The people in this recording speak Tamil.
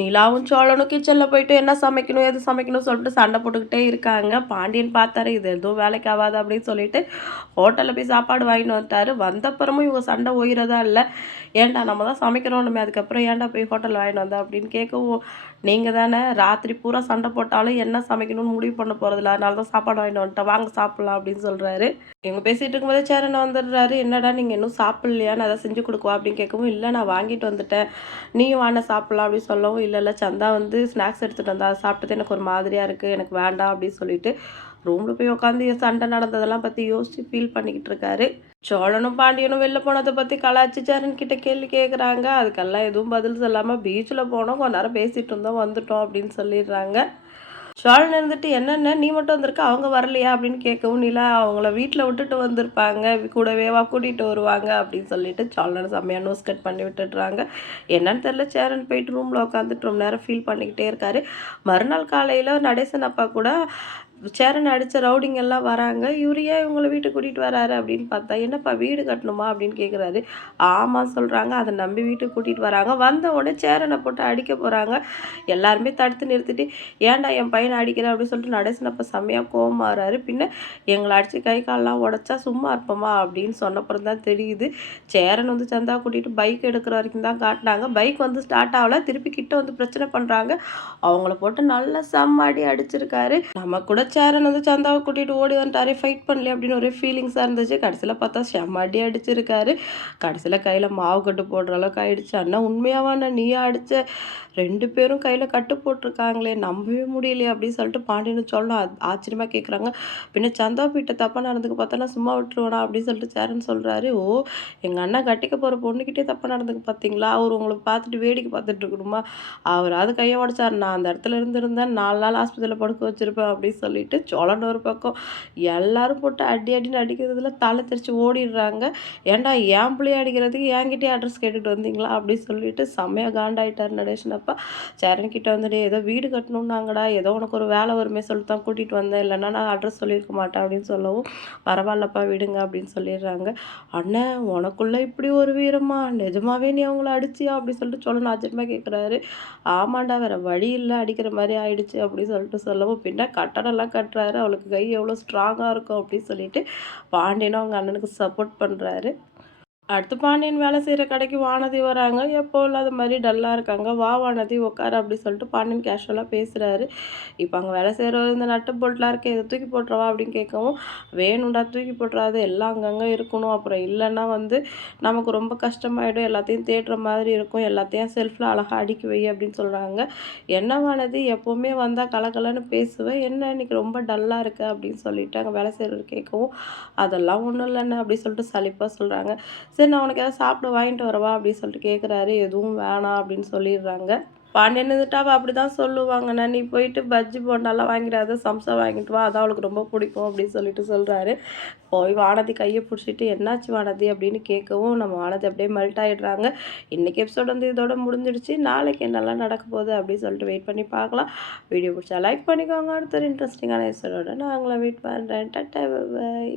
நிலாவும் சோழனும் கிச்சனில் போயிட்டு என்ன சமைக்கணும் எது சமைக்கணும் சொல்லிட்டு சண்டை போட்டுக்கிட்டே இருக்காங்க. பாண்டியன் பார்த்தாரு இது எதுவும் வேலைக்கு ஆகாது அப்படின்னு சொல்லிட்டு ஹோட்டலில் போய் சாப்பாடு வாங்கிட்டு வந்துட்டாரு. வந்தப்புறமும் இவங்க சண்டை ஓயிறதா இல்லை. ஏன்டா நம்ம தான் சமைக்கிறோம் அதுக்கப்புறம் ஏன்டா போய் ஹோட்டலில் வாங்கிட்டு வந்தா அப்படின்னு கேட்கவும் நீங்கள் தானே ராத்திரி பூரா சண்டை போட்டாலும் என்ன சமைக்கணும்னு முடிவு பண்ண போகிறதில்ல அதனால தான் சாப்பாடு வாங்கிட்டு வந்துட்டேன் வாங்க சாப்பிட்லாம் அப்படின்னு சொல்கிறாரு இவங்க பேசிகிட்டு இருக்கும்போதே சேரன் வந்துடுறாரு. என்னடா நீங்கள் இன்னும் சாப்பிட்லையா நான் அதை செஞ்சு கொடுக்குவா? அப்படின்னு கேட்கவும் இல்லை நான் வாங்கிட்டு வந்துட்டேன். நீயும் வாங்க சாப்பிட்லாம் அப்படின்னு சொல்லவும் இல்லை இல்லை சந்தா வந்து ஸ்நாக்ஸ் எடுத்துகிட்டு வந்தா சாப்பிட்டது எனக்கு ஒரு மாதிரியாக இருக்குது எனக்கு வேண்டாம் அப்படின்னு சொல்லிட்டு ரூமில் போய் உட்காந்து சண்டை நடந்ததெல்லாம் பற்றி யோசித்து ஃபீல் பண்ணிக்கிட்டு இருக்காரு. சோழனும் பாண்டியனும் வெளில போனதை பற்றி கலாச்சி சரண் கிட்ட கேள்வி கேட்குறாங்க அதுக்கெல்லாம் எதுவும் பதில் சொல்லாமல் பீச்சில் போனோம். கொஞ்ச நேரம் பேசிகிட்டு இருந்தோம் வந்துட்டோம் அப்படின்னு சொல்லிடுறாங்க. சோழன் இருந்துட்டு என்னென்ன? நீ மட்டும் வந்திருக்க? அவங்க வரலையா? அப்படின்னு கேட்கவும் நிலா அவங்கள வீட்டில் விட்டுட்டு வந்திருப்பாங்க. கூடவேவா கூட்டிகிட்டு வருவாங்க. அப்படின்னு சொல்லிட்டு சோழன் செம்மையாக நோஸ் கட் பண்ணி விட்டுடுறாங்க. என்னன்னு தெரில சேரன் போயிட்டு ரூமில் உட்காந்துட்டு ரொம்ப நேரம் ஃபீல் பண்ணிக்கிட்டே இருக்காரு. மறுநாள் காலையில் நடேசன் அப்பா கூட சேரன் அடித்த ரவுடிங்க எல்லாம் வராங்க. இவர் ஏன் இவங்களை வீட்டுக்கு கூட்டிகிட்டு வராரு அப்படின்னு பார்த்தா என்னப்பா வீடு கட்டணுமா? அப்படின்னு கேட்குறாரு ஆமாம் சொல்கிறாங்க அதை நம்பி வீட்டுக்கு கூட்டிகிட்டு வராங்க. வந்த உடனே சேரனை போட்டு அடிக்க போகிறாங்க எல்லாருமே தடுத்து நிறுத்திட்டு ஏன்டா என் பையனை அடிக்கிற? அப்படின்னு சொல்லிட்டு நடேசனப்ப செம்மையாக கோவமாறாரு. பின்ன எங்களை அடித்து கை காலெலாம் உடச்சா சும்மா இருப்போமா? அப்படின்னு சொன்னப்புறம் தான் தெரியுது. சேரன் வந்து சந்தா கூட்டிகிட்டு பைக் எடுக்கிற வரைக்கும் தான் காட்டினாங்க. பைக் வந்து ஸ்டார்ட் ஆகல. திருப்பி கிட்ட வந்து பிரச்சனை பண்ணுறாங்க அவங்கள போட்டு நல்லா செம்மாடி அடிச்சிருக்காரு. நம்ம கூட சேரன் வந்து சந்தாவை கூட்டிகிட்டு ஓடி வந்துட்டாரு ஃபைட் பண்ணல அப்படின்னு ஒரே ஃபீலிங்ஸாக இருந்துச்சு. கடைசியில் பார்த்தா செம்மடி அடிச்சிருக்காரு. கடைசியில் கையில் மாவு கட்டு போடுற அளவுக்கு ஆயிடுச்சு. அண்ணா உண்மையாவாண்ணா நீயா அடிச்ச? ரெண்டு பேரும் கையில் கட்டு போட்டிருக்காங்களே நம்பவே முடியலையே அப்படின்னு சொல்லிட்டு பாண்டியனு சொல்ல ஆச்சரியமாக கேட்குறாங்க பின்ன சந்தா வீட்டை தப்பாக நடந்துக்க பார்த்தோன்னா சும்மா விட்டுருவானா? அப்படின்னு சொல்லிட்டு சேரன் சொல்கிறாரு ஓ எங்கள் அண்ணா கட்டிக்க போகிற பொண்ணுக்கிட்டே தப்பாக நடந்துக்க பார்த்தீங்களா? அவர் உங்களை பார்த்துட்டு வேடிக்கை பார்த்துட்டு இருக்கணுமா? அவர் கையை உடச்சார் நான் அந்த இடத்துல இருந்திருந்தேன் நாலு நாள் ஆஸ்பத்திரியில் படுக்க வச்சுருப்பேன் அப்படின்னு சொல்லி சொல்லிட்டு சோழன் ஒரு பக்கம். எல்லாரும் போட்டு அடி அடின்னு அடிக்கிறதுல தலை தெரிச்சு ஓடிடுறாங்க. ஏன்டா ஏன் பிள்ளைய அடிக்கிறதுக்கு என்கிட்டயே அட்ரஸ் கேட்டுட்டு வந்தீங்களா? அப்படின்னு சொல்லிட்டு செம்மையாக காண்டாயிட்டார் நடேஷன் அப்பா. சேரன் கிட்ட வந்துட்டு ஏதோ வீடு கட்டணுன்னாங்கடா ஏதோ உனக்கு ஒரு வேலை வருமே சொல்லி தான் கூட்டிகிட்டு வந்தேன். இல்லைன்னா நான் அட்ரஸ் சொல்லியிருக்க மாட்டேன். அப்படின்னு சொல்லவும் பரவாயில்லப்பா விடுங்க. அப்படின்னு சொல்லிடுறாங்க. அண்ணன் உனக்குள்ள இப்படி ஒரு வீரமா? நிஜமாவே நீ அவங்கள அடிச்சியா? அப்படின்னு சொல்லிட்டு சொல்லணும் ஆச்சரியமாக கேட்குறாரு ஆமாண்டா வேற வழி இல்லை. அடிக்கிற மாதிரி ஆயிடுச்சு. அப்படின்னு சொல்லிட்டு சொல்லவும் பின்ன நல்லா கட்டுறாரு. அவளுக்கு கை எவ்வளோ ஸ்ட்ராங்காக இருக்கும் அப்படின்னு சொல்லிட்டு பாண்டியனும் அவங்க அண்ணனுக்கு சப்போர்ட் பண்ணுறாரு அடுத்து பாண்டியன் வேலை செய்கிற கடைக்கு வானதி வராங்க. எப்போ இல்லாத மாதிரி டல்லாக இருக்காங்க. வா வானதி உட்காரு அப்படி சொல்லிட்டு பாண்டியன் கேஷுவலாக பேசுகிறாரு இப்போ அங்கே வேலை செய்கிறவர் இந்த நட்டு போல்ட்லாம் இருக்க இதை தூக்கி போட்டுறவா அப்படின்னு கேட்கவும் வேணும்டா தூக்கி போட்டுறாது எல்லாம் அங்கங்கே இருக்கணும். அப்புறம் இல்லைன்னா வந்து நமக்கு ரொம்ப கஷ்டமாயிடும். எல்லாத்தையும் தேடுற மாதிரி இருக்கும். எல்லாத்தையும் செல்ஃபில் அழகாக அடிக்க வை அப்படின்னு சொல்கிறாங்க என்ன வானதி எப்போவுமே வந்தால் கலக்கலன்னு பேசுவேன் என்ன இன்னைக்கு ரொம்ப டல்லாக இருக்கு அப்படின்னு சொல்லிட்டு அங்கே வேலை செய்கிறவர் கேட்கவும் அதெல்லாம் ஒன்றும் இல்லைன்னு அப்படி சொல்லிட்டு சலிப்பாக சொல்கிறாங்க சரி நான் உனக்கு ஏதாவது சாப்பிட வாங்கிட்டு வரவா அப்படின்னு சொல்லிட்டு கேட்குறாரு எதுவும் வேணாம் அப்படின்னு சொல்லிடுறாங்க. பாண்டியன் இருந்துட்டா அவள் அப்படி தான் சொல்லுவாங்கண்ணா நீ போயிட்டு பஜ்ஜி போண்டாலாம் வாங்கிடாத சம்சா வாங்கிட்டு வா அதான் அவளுக்கு ரொம்ப பிடிக்கும் அப்படின்னு சொல்லிட்டு சொல்கிறாரு போய் வானதி கையை பிடிச்சிட்டு என்னாச்சு வானதி? அப்படின்னு கேட்கவும் நம்ம வானதி அப்படியே மெல்ட் ஆகிடுறாங்க இன்றைக்கி எபிசோட் வந்து இதோட முடிஞ்சிடுச்சு. நாளைக்கு என்னெல்லாம் நடக்க போகுது அப்படின்னு சொல்லிட்டு வெயிட் பண்ணி பார்க்கலாம். வீடியோ பிடிச்சா லைக் பண்ணிக்கோங்க. அடுத்த ஒரு இன்ட்ரெஸ்டிங்கான எபிசோடோட நான் அவங்கள வெயிட் பண்ணுறேன் டட்டா பை